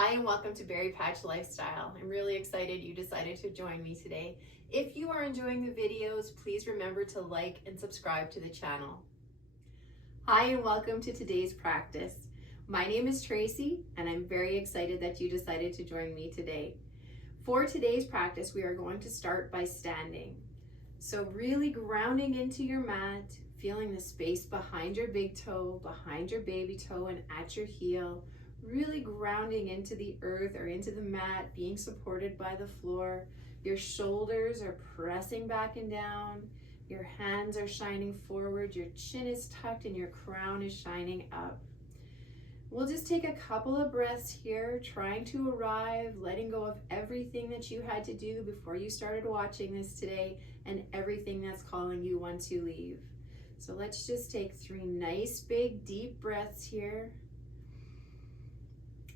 Hi and welcome to Berry Patch Lifestyle. I'm really excited you decided to join me today. If you are enjoying the videos, please remember to like and subscribe to the channel. Hi and welcome to today's practice. My name is Tracy and I'm very excited that you decided to join me today. For today's practice, we are going to start by standing. So really grounding into your mat, feeling the space behind your big toe, behind your baby toe, and at your heel. Really grounding into the earth or into the mat, being supported by the floor. Your shoulders are pressing back and down. Your hands are shining forward. Your chin is tucked and your crown is shining up. We'll just take a couple of breaths here, trying to arrive, letting go of everything that you had to do before you started watching this today and everything that's calling you once you leave. So let's just take 3 nice, big, deep breaths here.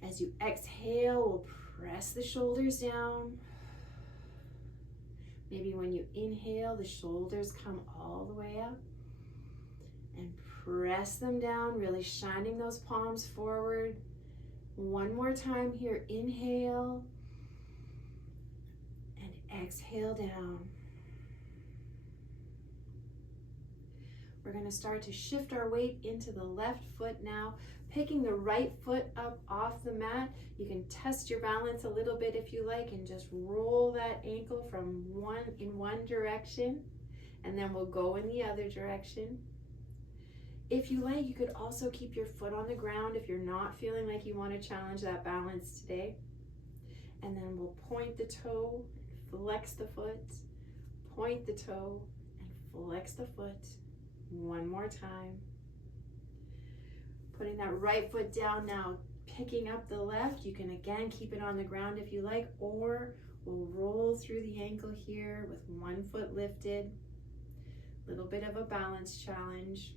As you exhale, we'll press the shoulders down. Maybe when you inhale, the shoulders come all the way up. And press them down, really shining those palms forward. One more time here, inhale. And exhale down. We're going to start to shift our weight into the left foot now, picking the right foot up off the mat. You can test your balance a little bit if you like and just roll that ankle from one direction, and then we'll go in the other direction. If you like, you could also keep your foot on the ground if you're not feeling like you want to challenge that balance today. And then we'll point the toe, flex the foot, point the toe, and flex the foot. One more time. Putting that right foot down now, picking up the left. You can again keep it on the ground if you like, or we'll roll through the ankle here with one foot lifted. A little bit of a balance challenge.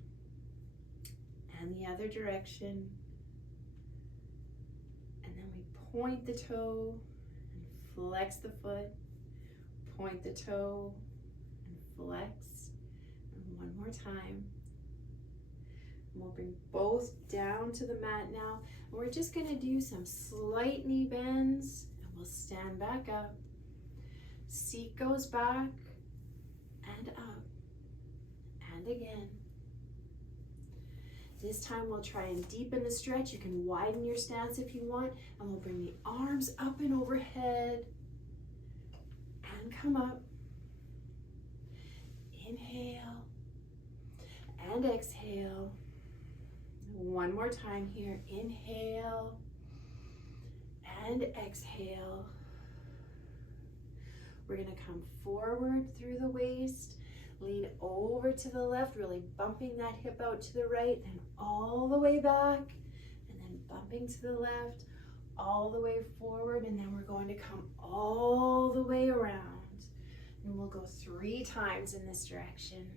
And the other direction. And then we point the toe and flex the foot. Point the toe and flex. And one more time. And we'll bring both down to the mat now. And we're just going to do some slight knee bends. And we'll stand back up. Seat goes back and up. And again. This time we'll try and deepen the stretch. You can widen your stance if you want. And we'll bring the arms up and overhead. And come up. Inhale. And exhale. One more time here. Inhale. And exhale. We're going to come forward through the waist. Lean over to the left, really bumping that hip out to the right, then all the way back, and then bumping to the left, all the way forward, and then we're going to come all the way around. And we'll go 3 times in this direction.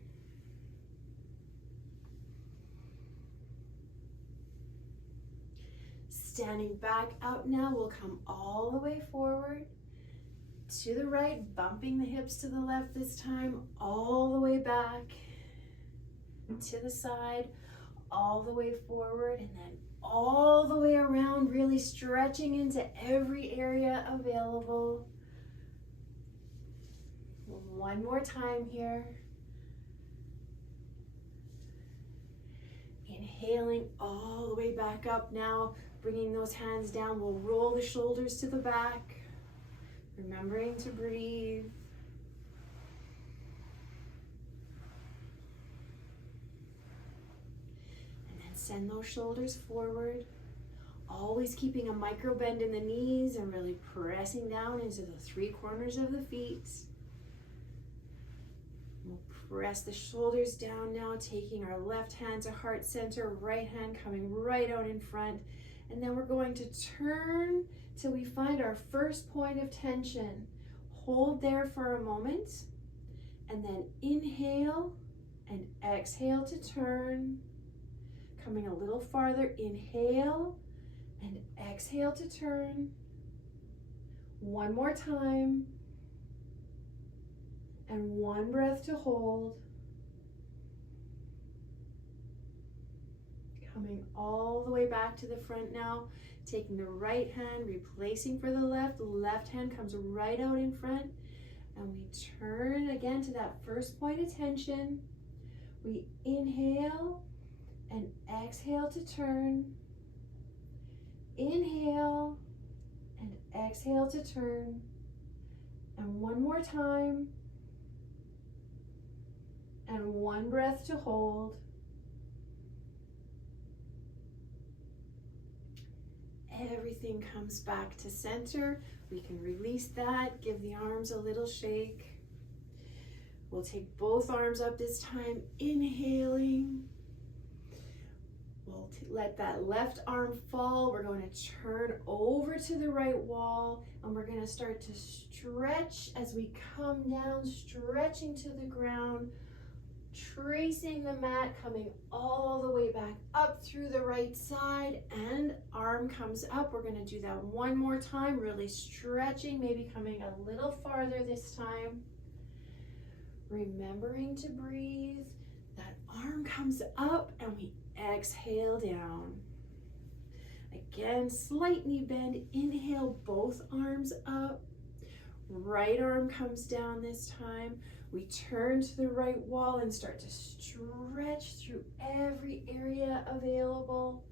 Standing back out now, we'll come all the way forward. To the right, bumping the hips to the left this time, all the way back, to the side, all the way forward, and then all the way around, really stretching into every area available. One more time here. Inhaling all the way back up now, bringing those hands down. We'll roll the shoulders to the back. Remembering to breathe. And then send those shoulders forward. Always keeping a micro bend in the knees and really pressing down into the 3 corners of the feet. We'll press the shoulders down now, taking our left hand to heart center, right hand coming right out in front. And then we're going to turn till we find our first point of tension. Hold there for a moment, and then inhale and exhale to turn. Coming a little farther, inhale and exhale to turn. One more time, and 1 breath to hold. Coming all the way back to the front now, Taking the right hand, replacing for the left hand comes right out in front, and we turn again to that first point of tension. We inhale and exhale to turn. Inhale and exhale to turn. And one more time. And one breath to hold. Everything comes back to center. We can release that, give the arms a little shake. We'll take both arms up this time, inhaling. We'll let that left arm fall. We're going to turn over to the right wall, and we're going to start to stretch as we come down, stretching to the ground, tracing the mat, coming all the way back up through the right side, and arm comes up. We're going to do that one more time, really stretching, maybe coming a little farther this time. Remembering to breathe. That arm comes up and we exhale down. Again, slight knee bend. Inhale, both arms up. Right arm comes down this time. We turn to the right wall and start to stretch through every area available.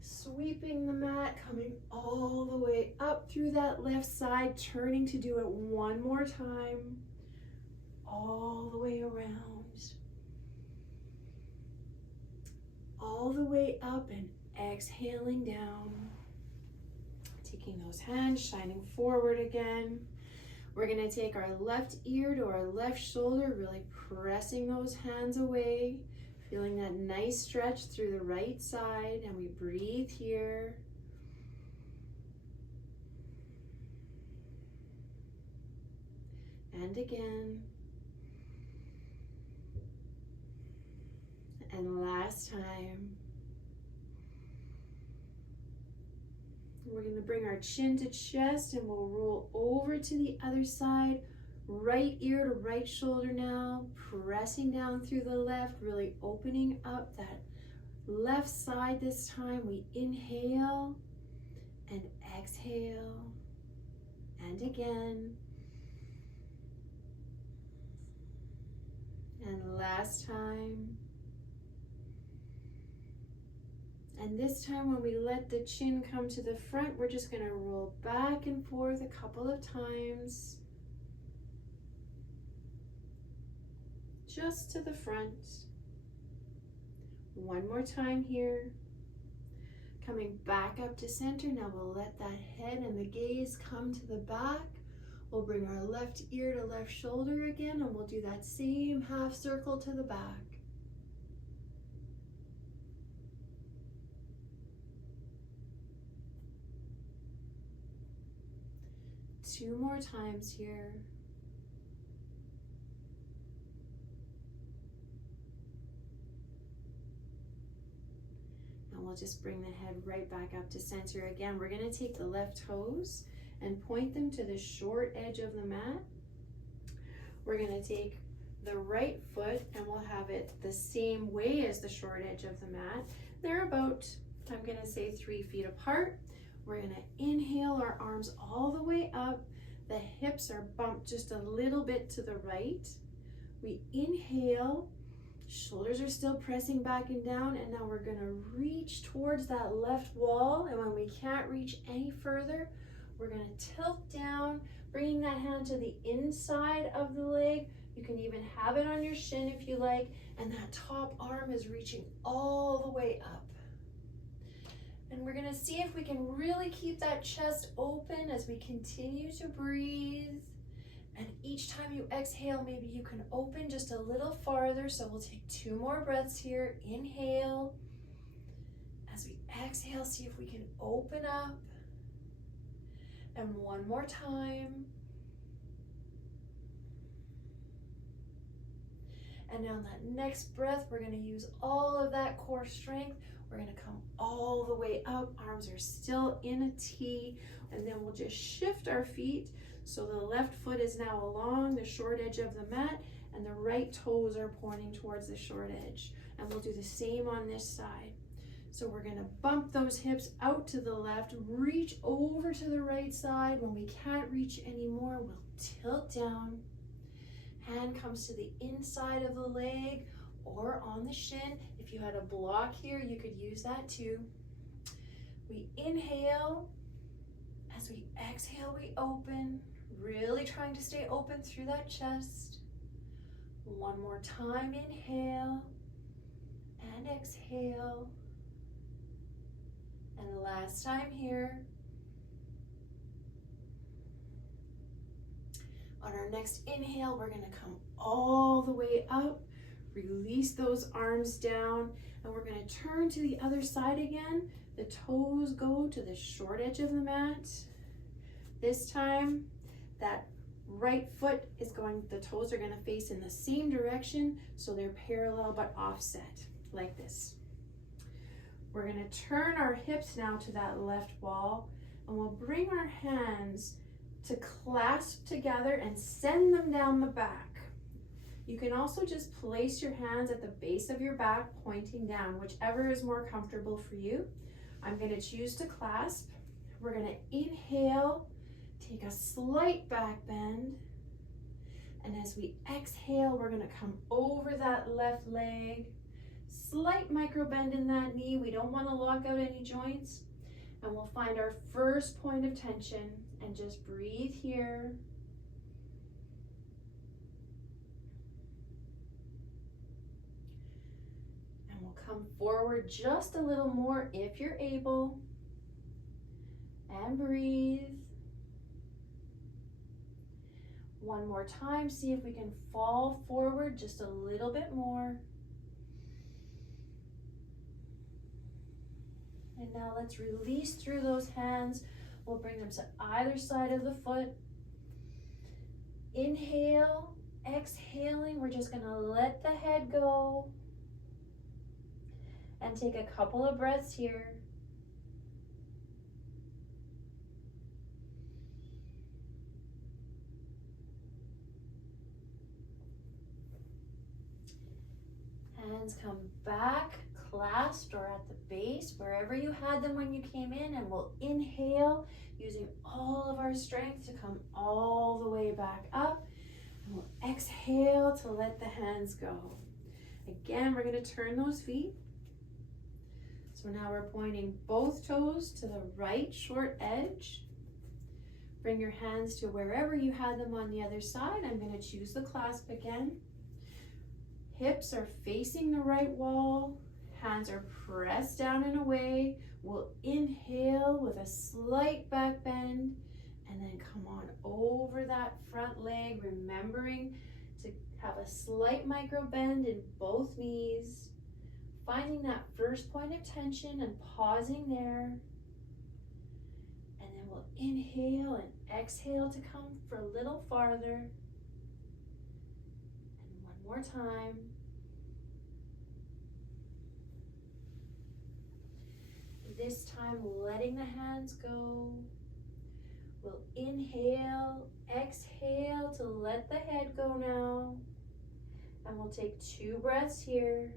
Sweeping the mat, coming all the way up through that left side, turning to do it one more time. All the way around. All the way up and exhaling down. Taking those hands, shining forward again. We're going to take our left ear to our left shoulder, really pressing those hands away, feeling that nice stretch through the right side, and we breathe here. And again. And last time. We're going to bring our chin to chest and we'll roll over to the other side. Right ear to right shoulder now, pressing down through the left, really opening up that left side this time. We inhale and exhale. And again. And last time. And this time when we let the chin come to the front, we're just going to roll back and forth a couple of times. Just to the front. One more time here. Coming back up to center. Now we'll let that head and the gaze come to the back. We'll bring our left ear to left shoulder again, and we'll do that same half circle to the back. Two more times here. And we'll just bring the head right back up to center again. We're going to take the left toes and point them to the short edge of the mat. We're going to take the right foot and we'll have it the same way as the short edge of the mat. They're about, I'm going to say, 3 feet apart. We're going to inhale our arms all the way up. The hips are bumped just a little bit to the right. We inhale, shoulders are still pressing back and down, and now we're going to reach towards that left wall. And when we can't reach any further, we're going to tilt down, bringing that hand to the inside of the leg. You can even have it on your shin if you like, and that top arm is reaching all the way up. And we're going to see if we can really keep that chest open as we continue to breathe. And each time you exhale, maybe you can open just a little farther. So we'll take 2 more breaths here. Inhale. As we exhale, see if we can open up. And one more time. And now that next breath, we're going to use all of that core strength. We're going to come all the way up. Arms are still in a T. And then we'll just shift our feet. So the left foot is now along the short edge of the mat, and the right toes are pointing towards the short edge. And we'll do the same on this side. So we're gonna bump those hips out to the left, reach over to the right side. When we can't reach anymore, we'll tilt down. Hand comes to the inside of the leg or on the shin. If you had a block here, you could use that too. We inhale. As we exhale, we open, really trying to stay open through that chest. One more time, inhale and exhale. And the last time here. On our next inhale, we're gonna come all the way up, release those arms down, and we're gonna turn to the other side again. The toes go to the short edge of the mat. This time, that right foot is going, the toes are gonna face in the same direction, so they're parallel but offset, like this. We're gonna turn our hips now to that left wall, and we'll bring our hands to clasp together and send them down the back. You can also just place your hands at the base of your back, pointing down, whichever is more comfortable for you. I'm gonna choose to clasp. We're gonna inhale, take a slight back bend, and as we exhale, we're gonna come over that left leg, slight micro bend in that knee. We don't wanna lock out any joints, and we'll find our first point of tension and just breathe here. And we'll come forward just a little more if you're able, and breathe. One more time, see if we can fall forward just a little bit more. And now let's release through those hands. We'll bring them to either side of the foot. Inhale, exhaling, we're just gonna let the head go. And take a couple of breaths here. Hands come back, clasped or at the base, wherever you had them when you came in, and we'll inhale, using all of our strength to come all the way back up, and we'll exhale to let the hands go. Again, we're going to turn those feet. So now we're pointing both toes to the right short edge. Bring your hands to wherever you had them on the other side. I'm going to choose the clasp again. Hips are facing the right wall. Hands are pressed down and away. We'll inhale with a slight back bend and then come on over that front leg, remembering to have a slight micro bend in both knees, finding that first point of tension and pausing there. And then we'll inhale and exhale to come for a little farther. And one more time. This time, letting the hands go. We'll inhale, exhale to let the head go now. And we'll take 2 breaths here.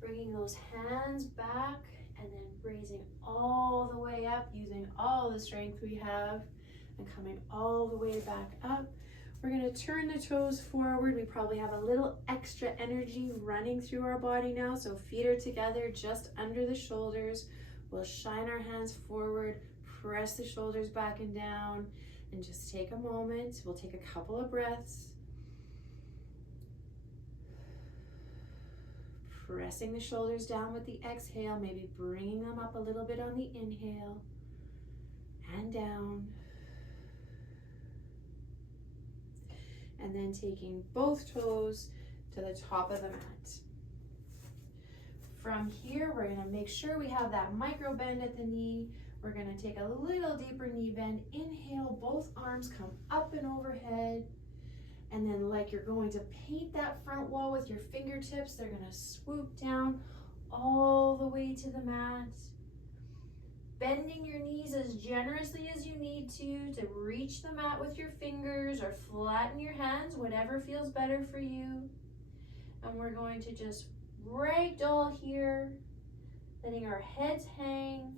Bringing those hands back and then raising all the way up, using all the strength we have, and coming all the way back up. We're going to turn the toes forward. We probably have a little extra energy running through our body now, so feet are together just under the shoulders. We'll shine our hands forward, press the shoulders back and down, and just take a moment. We'll take a couple of breaths. Pressing the shoulders down with the exhale, maybe bringing them up a little bit on the inhale, and down. And then taking both toes to the top of the mat. From here, we're going to make sure we have that micro bend at the knee. We're going to take a little deeper knee bend. Inhale, both arms come up and overhead. And then like you're going to paint that front wall with your fingertips, they're going to swoop down all the way to the mat. bending your knees as generously as you need to reach the mat with your fingers or flatten your hands, whatever feels better for you. And we're going to just ragdoll here, letting our heads hang,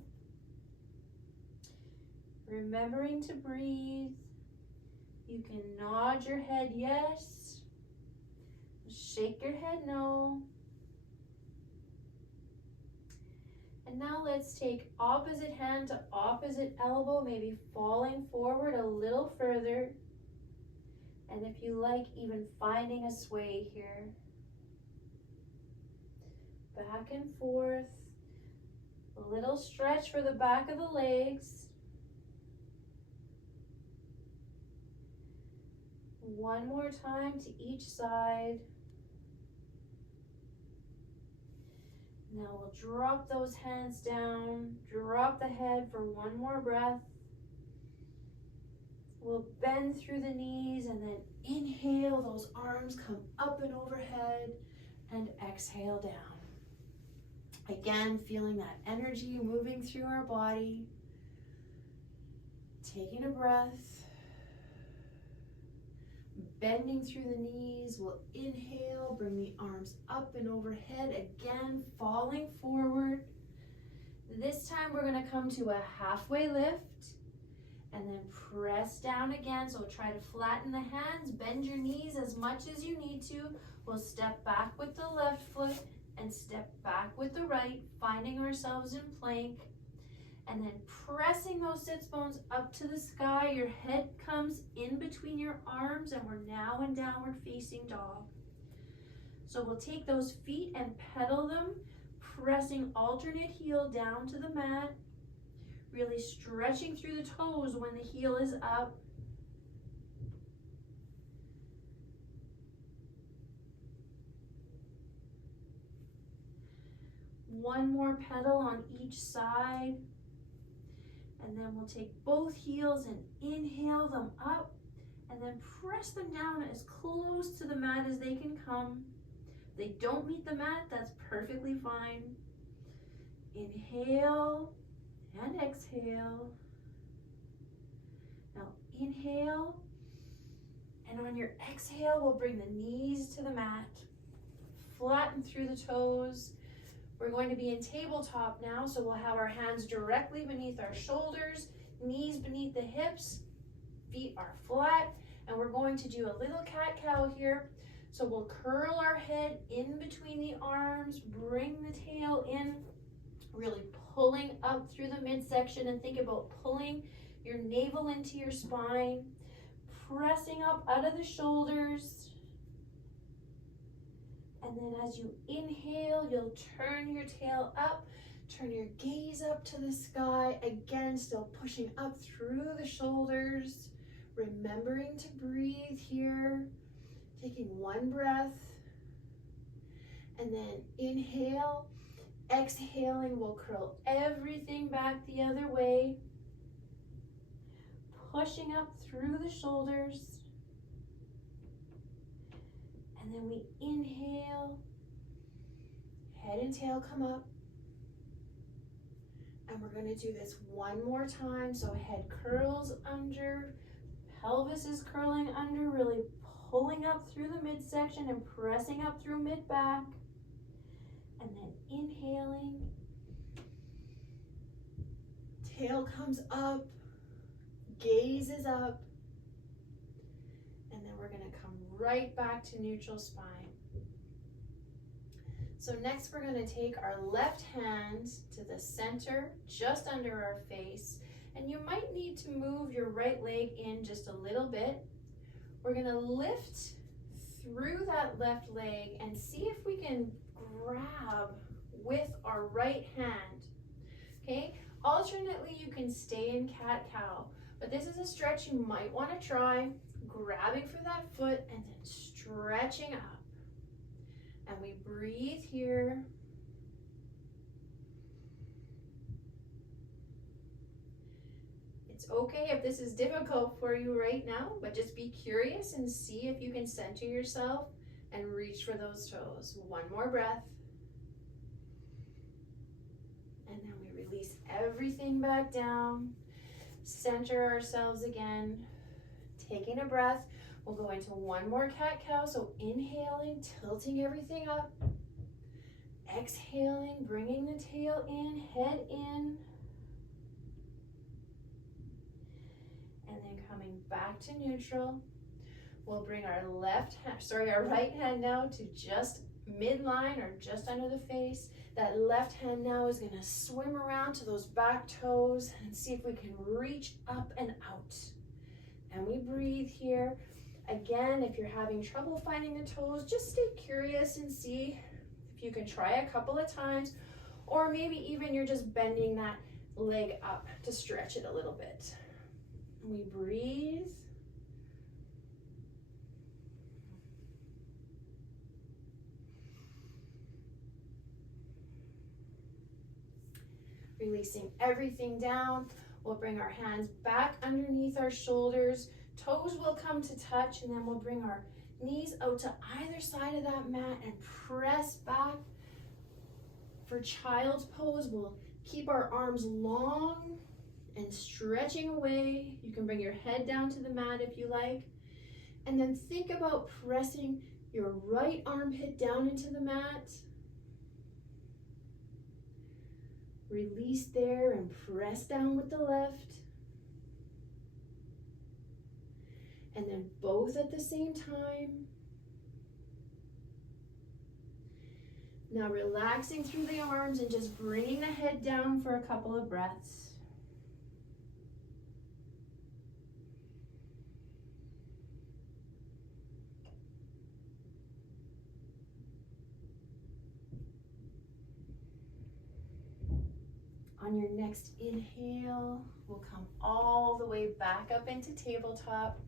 remembering to breathe. You can nod your head yes, shake your head no. And now let's take opposite hand to opposite elbow, maybe falling forward a little further. And if you like, even finding a sway here. Back and forth. A little stretch for the back of the legs. One more time to each side. Now we'll drop those hands down, drop the head for one more breath. We'll bend through the knees and then inhale, those arms come up and overhead, and exhale down. Again, feeling that energy moving through our body. Taking a breath. Bending through the knees, we'll inhale, bring the arms up and overhead, again, falling forward. This time we're gonna come to a halfway lift and then press down again. So we'll try to flatten the hands, bend your knees as much as you need to. We'll step back with the left foot and step back with the right, finding ourselves in plank. And then pressing those sits bones up to the sky. Your head comes in between your arms and we're now in downward facing dog. So we'll take those feet and pedal them, pressing alternate heel down to the mat, really stretching through the toes when the heel is up. One more pedal on each side. And then we'll take both heels and inhale them up and then press them down as close to the mat as they can come. If they don't meet the mat, that's perfectly fine. Inhale and exhale. Now inhale, and on your exhale, we'll bring the knees to the mat. Flatten through the toes. We're going to be in tabletop now, so we'll have our hands directly beneath our shoulders, knees beneath the hips, feet are flat, and we're going to do a little cat-cow here. So we'll curl our head in between the arms, bring the tail in, really pulling up through the midsection, and think about pulling your navel into your spine, pressing up out of the shoulders. And then as you inhale, you'll turn your tail up, turn your gaze up to the sky. Again, still pushing up through the shoulders, remembering to breathe here, taking one breath. And then inhale, exhaling, we'll curl everything back the other way, pushing up through the shoulders. And then we inhale, head and tail come up. And we're going to do this one more time. So head curls under, pelvis is curling under, really pulling up through the midsection and pressing up through mid-back. And then inhaling, tail comes up, gaze is up. And then we're going to come right back to neutral spine. So next we're going to take our left hand to the center, just under our face, and you might need to move your right leg in just a little bit. We're going to lift through that left leg and see if we can grab with our right hand. Okay, alternately you can stay in cat-cow, but this is a stretch you might want to try. Grabbing for that foot and then stretching up. And we breathe here. It's okay if this is difficult for you right now, but just be curious and see if you can center yourself and reach for those toes. One more breath. And then we release everything back down. Center ourselves again. Taking a breath. We'll go into one more cat-cow. So inhaling, tilting everything up. Exhaling, bringing the tail in, head in. And then coming back to neutral. We'll bring our our right hand now to just midline or just under the face. That left hand now is gonna swim around to those back toes and see if we can reach up and out. And we breathe here. Again, if you're having trouble finding the toes, just stay curious and see if you can try a couple of times, or maybe even you're just bending that leg up to stretch it a little bit. We breathe. Releasing everything down. We'll bring our hands back underneath our shoulders. Toes will come to touch, and then we'll bring our knees out to either side of that mat and press back. For child's pose, we'll keep our arms long and stretching away. You can bring your head down to the mat if you like. And then think about pressing your right armpit down into the mat. Release there and press down with the left. And then both at the same time. Now relaxing through the arms and just bringing the head down for a couple of breaths. On your next inhale, we'll come all the way back up into tabletop.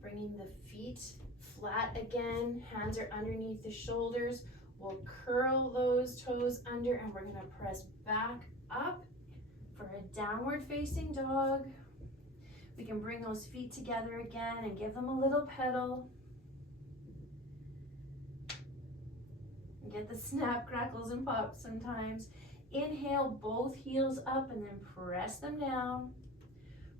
Bringing the feet flat again, hands are underneath the shoulders. We'll curl those toes under and we're gonna press back up for a downward facing dog. We can bring those feet together again and give them a little pedal. And get the snap, crackles, and pops sometimes. Inhale, both heels up and then press them down.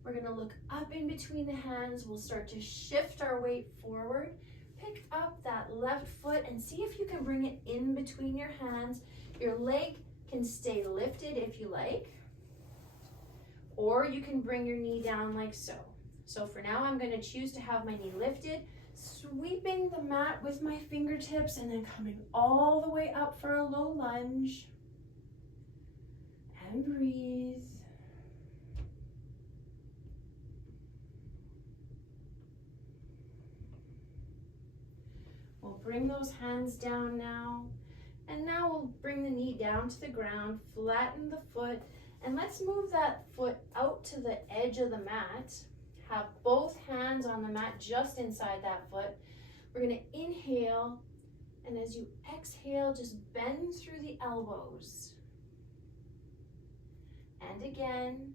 We're gonna look up in between the hands. We'll start to shift our weight forward. Pick up that left foot and see if you can bring it in between your hands. Your leg can stay lifted if you like, or you can bring your knee down like so. So for now, I'm gonna choose to have my knee lifted, sweeping the mat with my fingertips and then coming all the way up for a low lunge. And breathe. We'll bring those hands down now. And now we'll bring the knee down to the ground, flatten the foot, and let's move that foot out to the edge of the mat. Have both hands on the mat just inside that foot. We're gonna inhale, and as you exhale, just bend through the elbows. And again,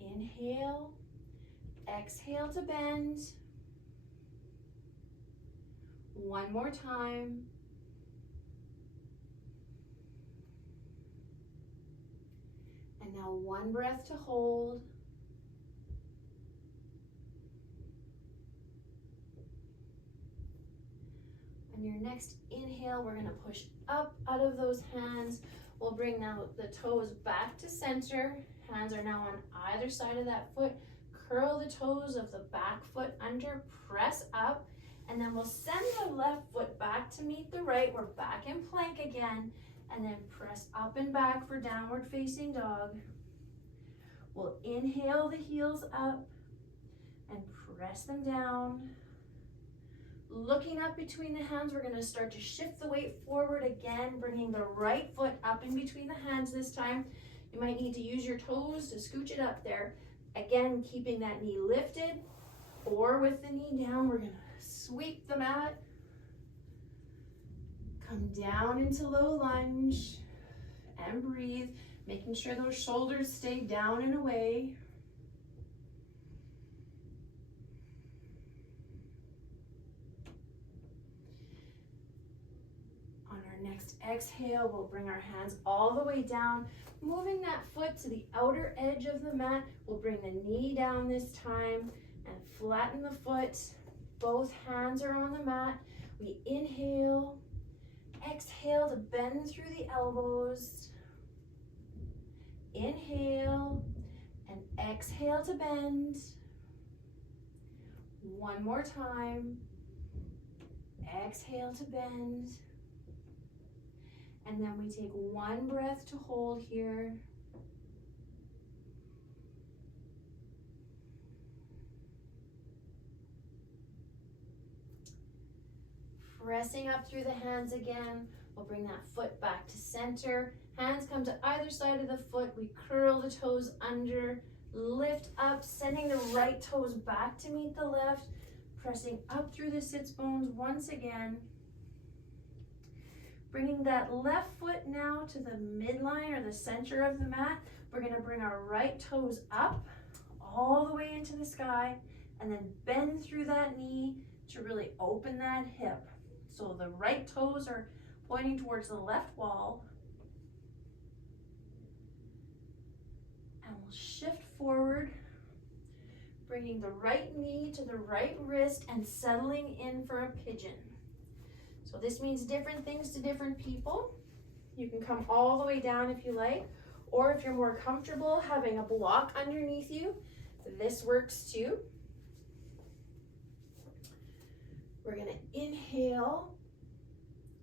inhale, exhale to bend. One more time. And now one breath to hold. On your next inhale, we're gonna push up out of those hands. We'll bring now the toes back to center. Hands are now on either side of that foot. Curl the toes of the back foot under, press up, and then we'll send the left foot back to meet the right. We're back in plank again, and then press up and back for downward facing dog. We'll inhale the heels up and press them down. Looking up between the hands, we're gonna start to shift the weight forward again, bringing the right foot up in between the hands this time. You might need to use your toes to scooch it up there. Again, keeping that knee lifted, or with the knee down, we're gonna sweep the mat. Come down into low lunge and breathe, making sure those shoulders stay down and away. next exhale, we'll bring our hands all the way down, moving that foot to the outer edge of the mat. We'll bring the knee down this time and flatten the foot. Both hands are on the mat. We inhale, exhale to bend through the elbows. Inhale and exhale to bend. One more time. Exhale to bend. And then we take one breath to hold here. Pressing up through the hands again. We'll bring that foot back to center. Hands come to either side of the foot. We curl the toes under, lift up, sending the right toes back to meet the left, pressing up through the sits bones once again. Bringing that left foot now to the midline or the center of the mat. We're going to bring our right toes up all the way into the sky and then bend through that knee to really open that hip. So the right toes are pointing towards the left wall. And we'll shift forward, bringing the right knee to the right wrist and settling in for a pigeon. So this means different things to different people. You can come all the way down if you like, or if you're more comfortable having a block underneath you, this works too. We're going to inhale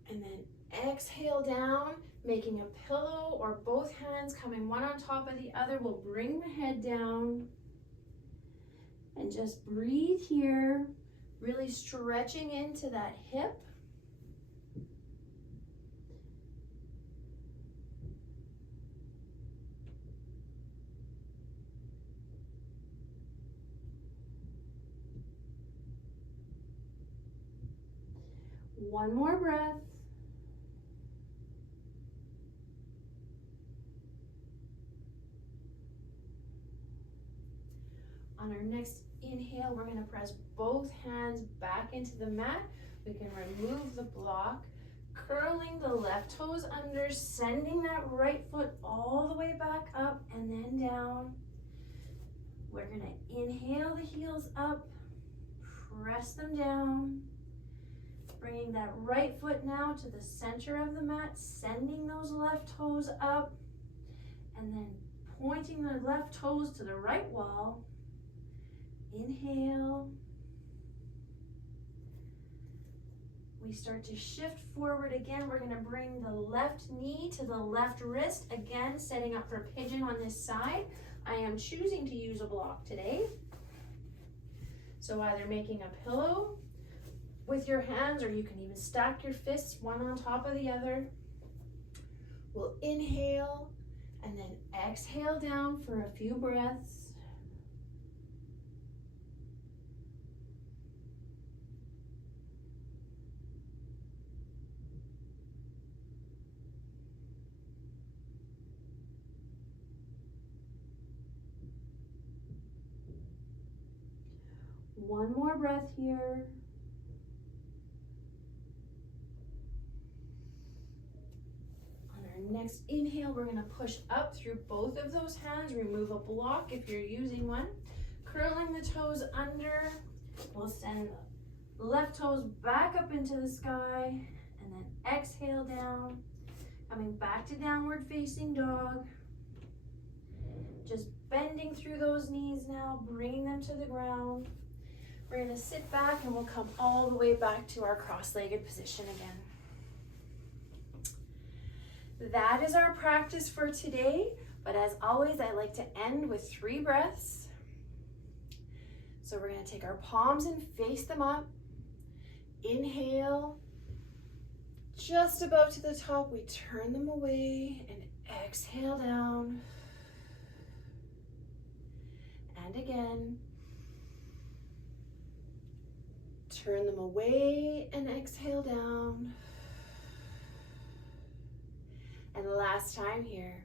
and then exhale down, making a pillow or both hands coming one on top of the other. We'll bring the head down and just breathe here, really stretching into that hip. One more breath. On our next inhale, we're going to press both hands back into the mat. We can remove the block, curling the left toes under, sending that right foot all the way back up and then down. We're going to inhale the heels up, press them down. Bringing that right foot now to the center of the mat, sending those left toes up, and then pointing the left toes to the right wall. Inhale. We start to shift forward again. We're going to bring the left knee to the left wrist, again setting up for pigeon on this side. I am choosing to use a block today. So either making a pillow with your hands, or you can even stack your fists one on top of the other. We'll inhale and then exhale down for a few breaths. One more breath here. Next inhale, we're going to push up through both of those hands. Remove a block if you're using one. Curling the toes under. We'll send the left toes back up into the sky and then exhale down. Coming back to downward facing dog. Just bending through those knees now, bringing them to the ground. We're going to sit back and we'll come all the way back to our cross-legged position again. That is our practice for today, but as always, I like to end with 3 breaths. So we're going to take our palms and face them up. Inhale, just about to the top, we turn them away and exhale down. And again, turn them away and exhale down. And last time here.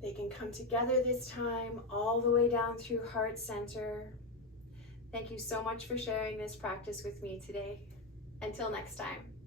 They can come together this time, all the way down through heart center. Thank you so much for sharing this practice with me today. Until next time.